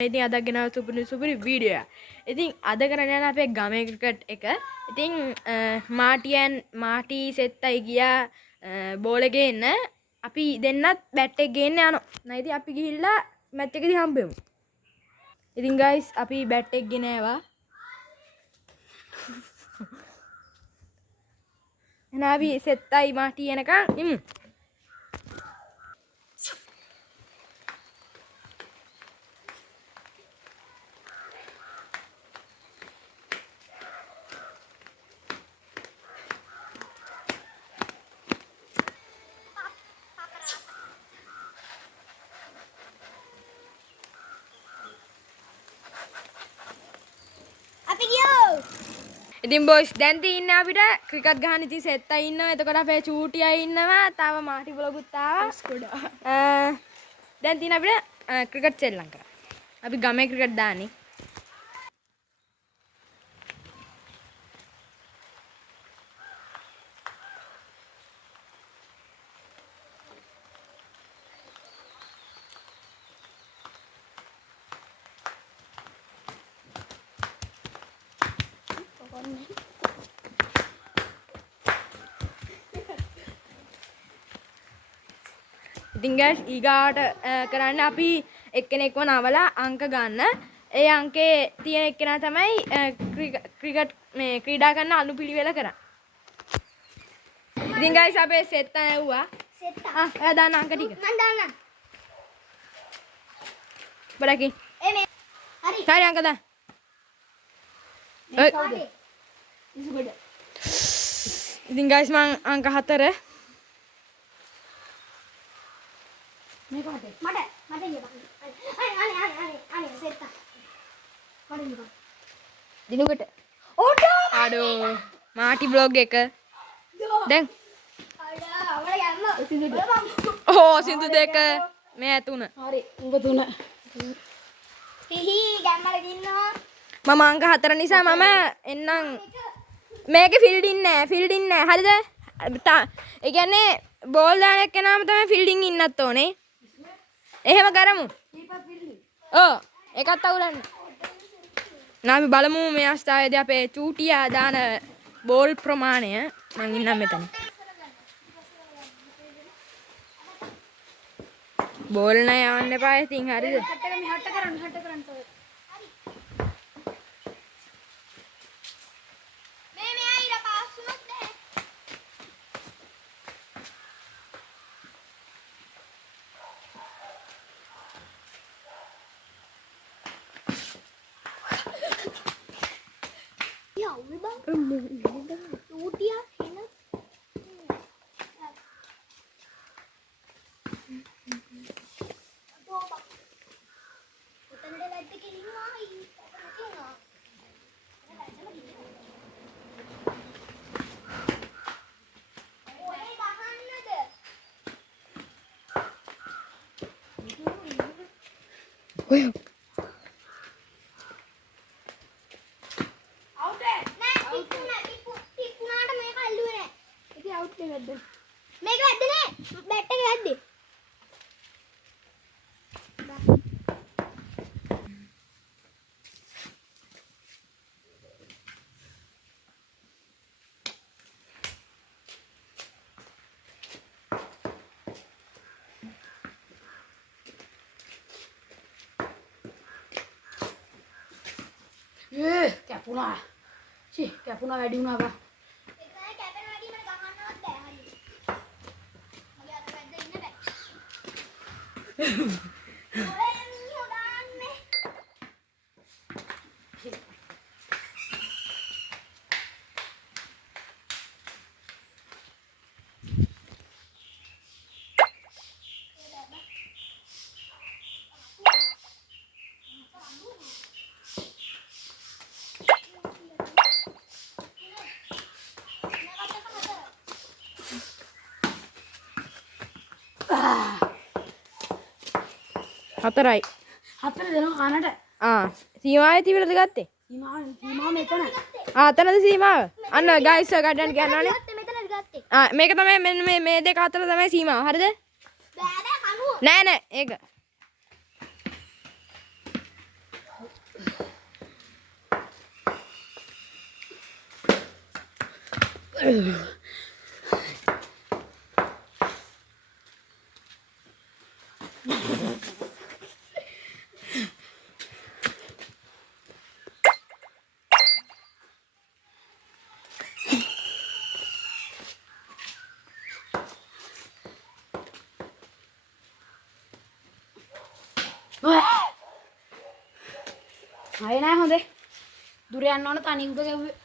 ඉතින් අද ගෙනාව සුපිරි වීඩියෝ එක. ඉතින් අද කරන්න යන අපේ ගමේ ක්‍රිකට් එක. ඉතින් මාටි සෙත්තයි ගියා බෝල් එක ගේන්න. අපි දෙන්නත් බැට් එක ගේන්න යනවා. නේද? ඉතින් අපි ගිහිල්ලා මැච් එකදී හම්බෙමු. ඉතින් ගයිස් අපි බැට් එක ගෙන ආවා. එහෙනම් අපි සෙත්තයි මාටි එනකන් ඉමු. ඉතින් බොයිස් දැන් තියෙන්නේ අපිට ක්‍රිකට් ගහන්න ඉතින් සෙත්තයි ඉන්නවා. එතකොට අපේ චූටියා ඉන්නවා. තව මාටි බ්ලොගුත් ආවා. දැන් තියෙන අපිට ක්‍රිකට් සෙල්ලම් කරන්න. අපි ගමේ ක්‍රිකට් දාන්නේ. ඉතින් guys ඊගාට කරන්න අපි එක්කෙනෙක්ව නවලා අංක ගන්න. ඒ අංකේ තියෙන එක්කෙනා තමයි ක්‍රිකට් මේ ක්‍රීඩා කරන අනුපිළිවෙල කරන්නේ. ඉතින් guys අපේ සෙත් ඇව්වා. සෙත් එයා දාන්න අංක ටික. මම දාන්නම්. බරකි. හරි. හරි අංක දාන්න. ඉතින් guys මං අංක 4 මේක මට අනේ සෙත් දිනුකට අඩෝ මාටි බ්ලොග් එක දැන් ඕ සින්දු දෙක මේ 3 හරි උඹ 3 හිහි ගැම්මල දින්නවා මම අංක 4 නිසා මම එන්නම් මේකේ ෆීල්ඩින් නෑ හරිද ඒ කියන්නේ බෝල් දාන එක්කනම තමයි ෆීල්ඩින් ඉන්නත් ඕනේ එහෙම කරමු ඔව් එකත් අවුලන්න නාමි බලමු මේ අවස්ථාවේදී අපේ චූටියා දාන බෝල් ප්‍රමාණය මම ඉන්නම් මෙතන බෝල් නෑ යවන්න එපා ඉතින් හරිද හට කරන්න මේ අයිලා පාස් වුණොත් නැහැ चूटिया है ना उतने बैठ के नहीं आई ओए මේක වැද්දනේ බැට් එක වැද්දේ කැපුණා කැපුණා වැඩි වුණා බා හතරයි හතර දෙනවා කනට සීමාවේ තිබිලද ගත්තේ සීමාව මෙතන අතනද සීමාව අන්න ගයිස් ගඩන් කියනවනේ මෙතනද ගත්තේ මේක තමයි මෙන්න මේ දෙක අතර තමයි සීමාව හරිද නෑ ඒක ආයෙ නෑ හොඳේ. දුර යන්න ඕන තනි උඩ ගැව්වේ.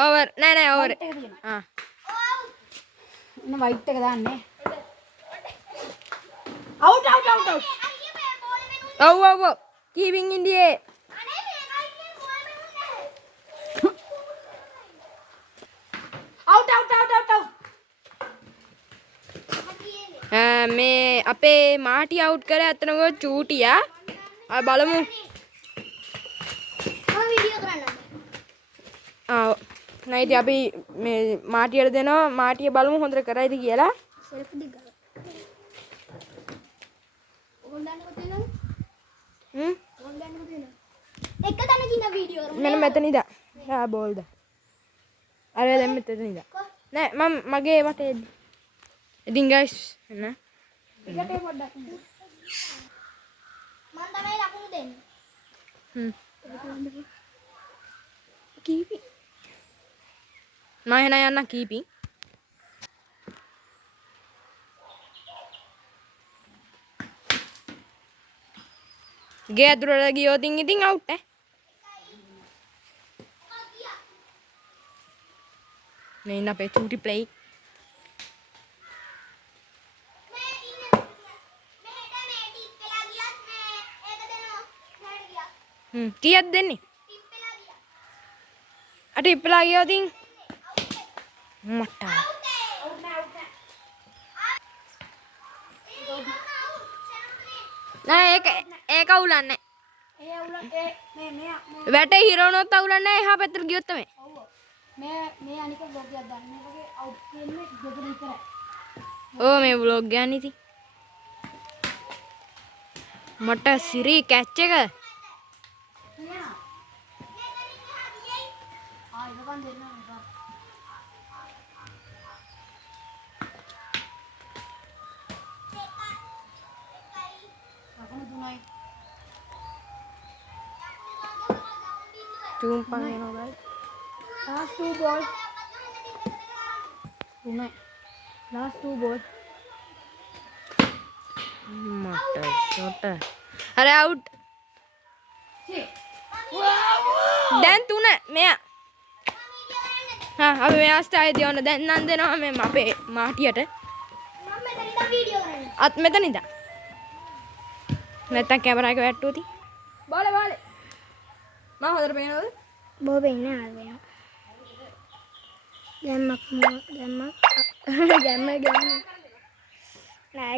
over නෑ over ආ එන්න වයිට් එක දාන්නේ. out. ඔව් keeping in the air out. මේ අපේ මාටි අවුට් කරේ අතනකො චූටියා ආ බලමු නයිටි අපි මේ මාටියට දෙනවා මාටිය බලමු හොඳට කරයිද කියලා මෙන්න මෙතන ඉඳන් ආ බෝල්ද අර දැන් මෙතන ඉඳන් නෑ මම මගේ වටේ ඉතින් ගයිස් එන්න එකට පොඩ්ඩක් මම තමයි ලකුණු දෙන්නේ. කීපින් මම එහෙනම් යන්න කීපින් ගේ ඇතුළට ගියොත් ඉතින් අවුට් මේ ඉන්න අපේ චූටි ප්ලේ කීයක් දෙන්නේ අට ඉප්පලා ගියොත් මට නෑ ඒක අවුලන්නේ ඒ අවුල මේ වැටේ හිරවනොත් අවුලන්නේ එහා පැත්තට ගියොත් තමයි ඔව් මේ අනික බ්ලොග් එකක් දාන්න මේ වගේ අවුට් කියන්නේ දෙකම විතරයි. ඕ මේ බ්ලොග් ගන්න ඉතින් මට සිරි කැච් එක Tumpang yang baik. Last two ball. Tunai. Last two ball. Mata shota. Are out. Dan tuna meya. Ha, අපි මේ අවස්ථාවේ දියවන දැන් නම් දෙනවා මේ අපේ මාටියට. මම මෙතන ඉඳන් වීඩියෝ කරන්නේ. අත් මෙතන ඉඳන්. නැත්තම් කැමරා එක වැට්ටුවති. බෝලේ මම හොදට පේනවද? බෝ පේන්නේ නැහැ.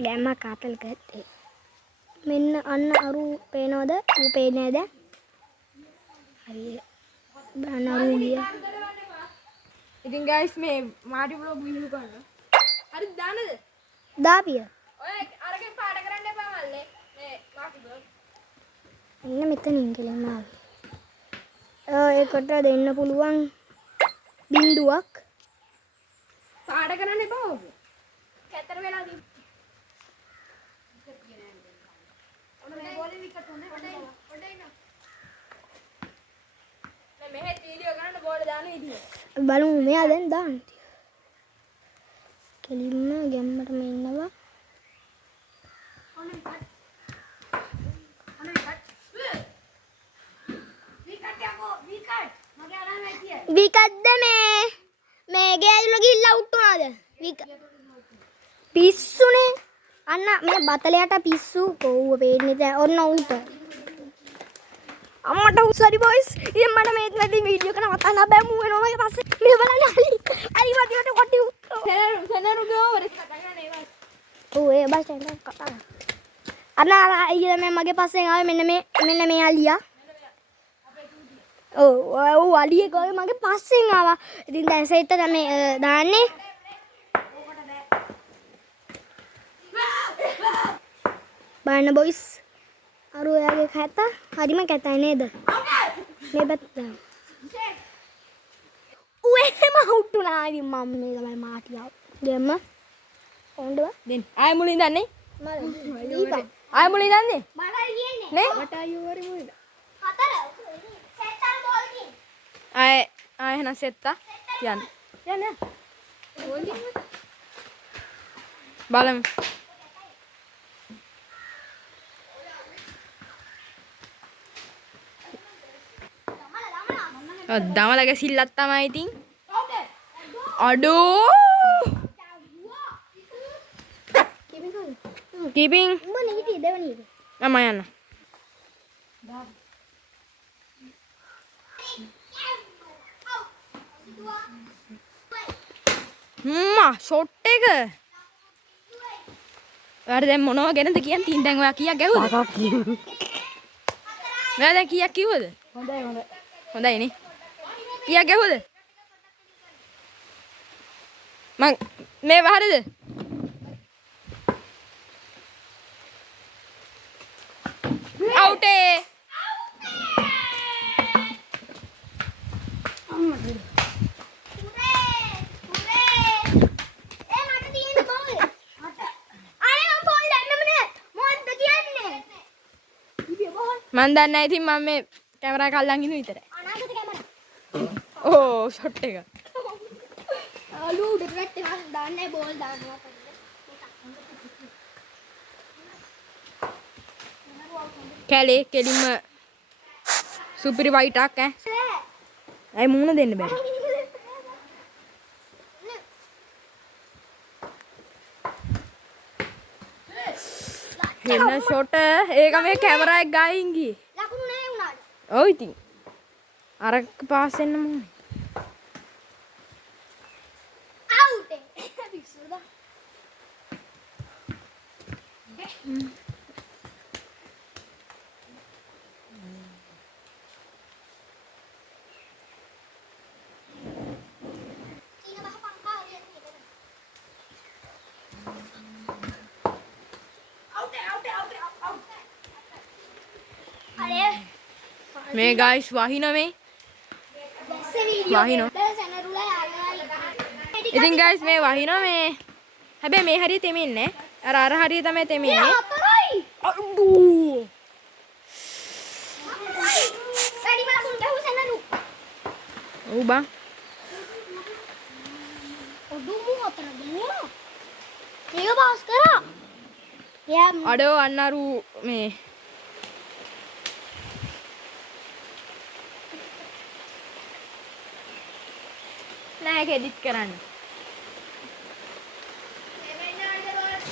ගැම්මක් අපල් ගත්තේ. මෙන්න අන්න අරු පේනවද? ඌ පේන්නේ නැද? හරි. බාන අරු ගිය. ඉතින් guys මේ මාටි vlog විහිළු කරනවා. හරි දාන්නද? දාපිය. ඔය අරගෙන පාඩ කරන්න එපා මල්ලේ. මේ මාටි vlog. මෙන්න මෙතනින් කෙලින්ම ආවේ. ඒකට දෙන්න පුළුවන් බින්දුවක්. පාඩ කරන්න එපා ඔබ. කැතර වෙලා දී. ඔන්න මේ බෝලේ විකට් උනේ. ඔන්න ඉන්න. මෙහෙ වීඩියෝ කරන්න බෝලේ දාන විදිය. බලමු මෙයා දැන් දාන්න. කෙලින්ම ගැම්මටම ඉන්නවා. ඔන්න විකට්. විකද්ද මේගේ ඇතුළ ගිහිල්ලා අවුට් වුණාද? පිස්සුනේ. අන්න මේ බතලයට පිස්සු කොව්ව පේන්නේ දැන් ඔන්න උට. අම්මට උසරි බොයිස්. ඉතින් මට මේත් නැති වීඩියෝ එක නවත්තන්න බෑ මූ වෙනවා ඊට පස්සේ. මේ බලන්න හරි වදියට කොටි. සෙනරු ගාවර කතා කරන්නේ ඒවා. ඔව් ඒ බස් එක කතා. අර ඊයේ මේ මගේ පස්සෙන් ආවේ මෙන්න මේ අලියා. ඔව් අලියෙක් වගේ මගේ පස්සෙන් ආවා. ඉතින් දැන් සෙට් තමයි දාන්නේ. බලන්න බොයිස්. අර ඔයාගේ කැත හරිම කැතයි නේද? මේ පැත්ත. උවේම හුට්ටුනා ඉතින් මම මේ තමයි මාටියා. ගෙම්ම. කොණ්ඩව. දෙන්න. ආයෙ මුලින් දන්නේ. මම ආයෙ මුලින් දන්නේ. මට කියන්නේ. නේ? මට අයියෝ වරි මුලින්ද. හතර. සෙට්ටර බෝල් කින්. ආයෙ එහෙනම් සෙත්තා. යන්න. යන්න. බලමු. දමලගේ සිල්ලත් තමයි ඉතින්. අඩෝ. කීපින්. උඹ නීටි දෙවනි එක. මම යන්න. ෂොට් එක. ඔයාට දැන් මොනව ගැනද කියන්නේ? තින් දැන් ඔයා කීයක් ගැහුවද? ඔයා දැන් කීයක් කිව්වද? හොඳයි. හොඳයි නේ. කීයක් ගැහුවද? මං මේ වහරද? අවුට් ඒ. මන් දන්නේ නැහැ ඉතින් මම මේ කැමරා එක අල්ලන් ඉන්න විතරයි. ඕ ෂොට් එක. අලු උඩට දාන්නේ බෝල් දානවා. කැලේ කෙලින්ම සුපිරි වයිටක් ඈ. ඇයි මූණ දෙන්න බෑ. එන්න ෂොට් ඒක මේ කැමරා එක ගායින් ගියේ. ලකුණු නැහැ උනාට. ඔව් ඉතින්. අර පාස් වෙන්න ඕනේ. අවුට්. පිස්සුද? මේ ගයිස් වහින මේ. වහින. ඉතින් ගයිස් මේ වහින මේ. හැබැයි මේ හරිය තෙමෙන්නේ නැහැ. අර හරිය තමයි තෙමෙන්නේ. අඩෝ. වැඩි බලකුණු ගැහුව සෙනරු. ඔව් බං. ඔඩුමු අතර ගියා. මේක පාස් කරා. යා අඩෝ අන්නරු මේ නෑ කෙඩිට් කරන්න.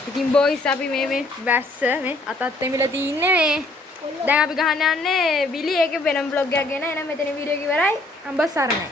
ඉතින් බොයිස් අපි මේ වැස්ස මේ අතත් එමිලා තින්නේ මේ. දැන් අපි ගහන්න යන්නේ විලි ඒකේ වෙනම බ්ලොග් එකක් ගෙන එන මෙතන වීඩියෝ එක ඉවරයි. අම්බ සරණයි.